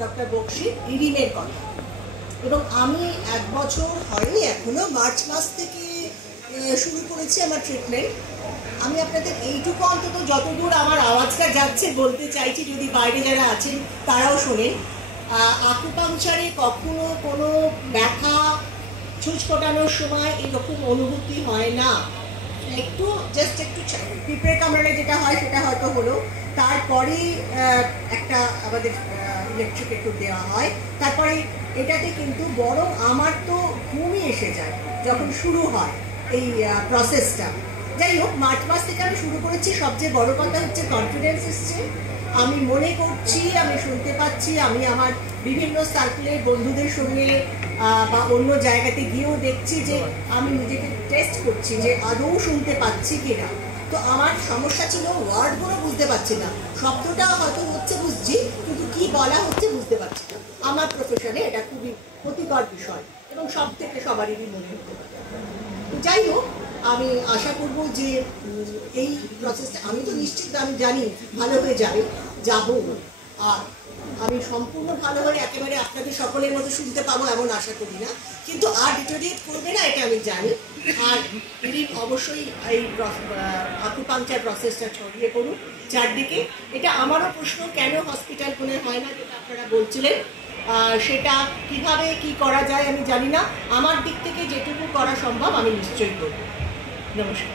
Doctor Bakshi ইরিনের কথা। এবং আমি 1 বছর হয়নি এখনো, মার্চ মাস থেকে শুরু করেছি আমার ট্রিটমেন্ট। আমি আপনাদের এইটুকু অন্তত যতদূর আমার আওয়াজটা যাচ্ছে বলতে চাইছি, যদি বাইরে যারা আছেন তারাও শোনেন। আকুপাংচারে কখনো কোনো ব্যথা ছুঁচ ফোটানোর সময় এরকম অনুভূতি হয় না। একটু জাস্ট একটু পিঁপড়ে কামড়ালে যেটা হয় সেটা হয়তো হলো, তারপরে একটা আমাদের ইলেকট্রিক একটু দেওয়া হয়, তারপরে এটাতে কিন্তু বরং আমার তো ঘুমই এসে যায় যখন শুরু হয় এই প্রসেসটা। যাই হোক, মার্চ মাস থেকে আমি শুরু করেছি। সবচেয়ে বড় কথা হচ্ছে কনফিডেন্স এসছে। আমি মনে করছি, আমি শুনতে পাচ্ছি, আমি আমার বিভিন্ন সার্কেলের বন্ধুদের সঙ্গে বা অন্য জায়গাতে গিয়েও দেখছি যে আমি নিজেকে টেস্ট করছি যে আদৌ শুনতে পাচ্ছি কিনা। তো আমার সমস্যা ছিল ওয়ার্ডগুলো বুঝতে পারছি না, শব্দটা হয়তো হচ্ছে বুঝছি, কিন্তু কি বলা হচ্ছে বুঝতে পারছি না। আমার প্রফেশনে এটা খুবই ক্ষতিকর বিষয় এবং সব থেকে সবারই মনে হতে পারে। যাই হোক, আমি আশা করব যে এই প্রসেসটা, আমি তো নিশ্চিত আমি জানি ভালো হয়ে যাবো। আর আমি সম্পূর্ণ ভালো হয়ে একেবারে আপনাদের সকলের মতো শুনতে পাবো এমন আশা করি না, কিন্তু আর ডিটোরিয়েট করবে না এটা আমি জানি। আর উনি অবশ্যই এই আকুপাংচার প্রসেসটা ছড়িয়ে পড়ুন চারদিকে। এটা আমারও প্রশ্ন, কেন হসপিটাল কোনে হয় না যেটা আপনারা বলছিলেন, সেটা কিভাবে কি করা যায় আমি জানি না। আমার দিক থেকে যেটুকু করা সম্ভব আমি নিশ্চয়ই করব। নমস্কার।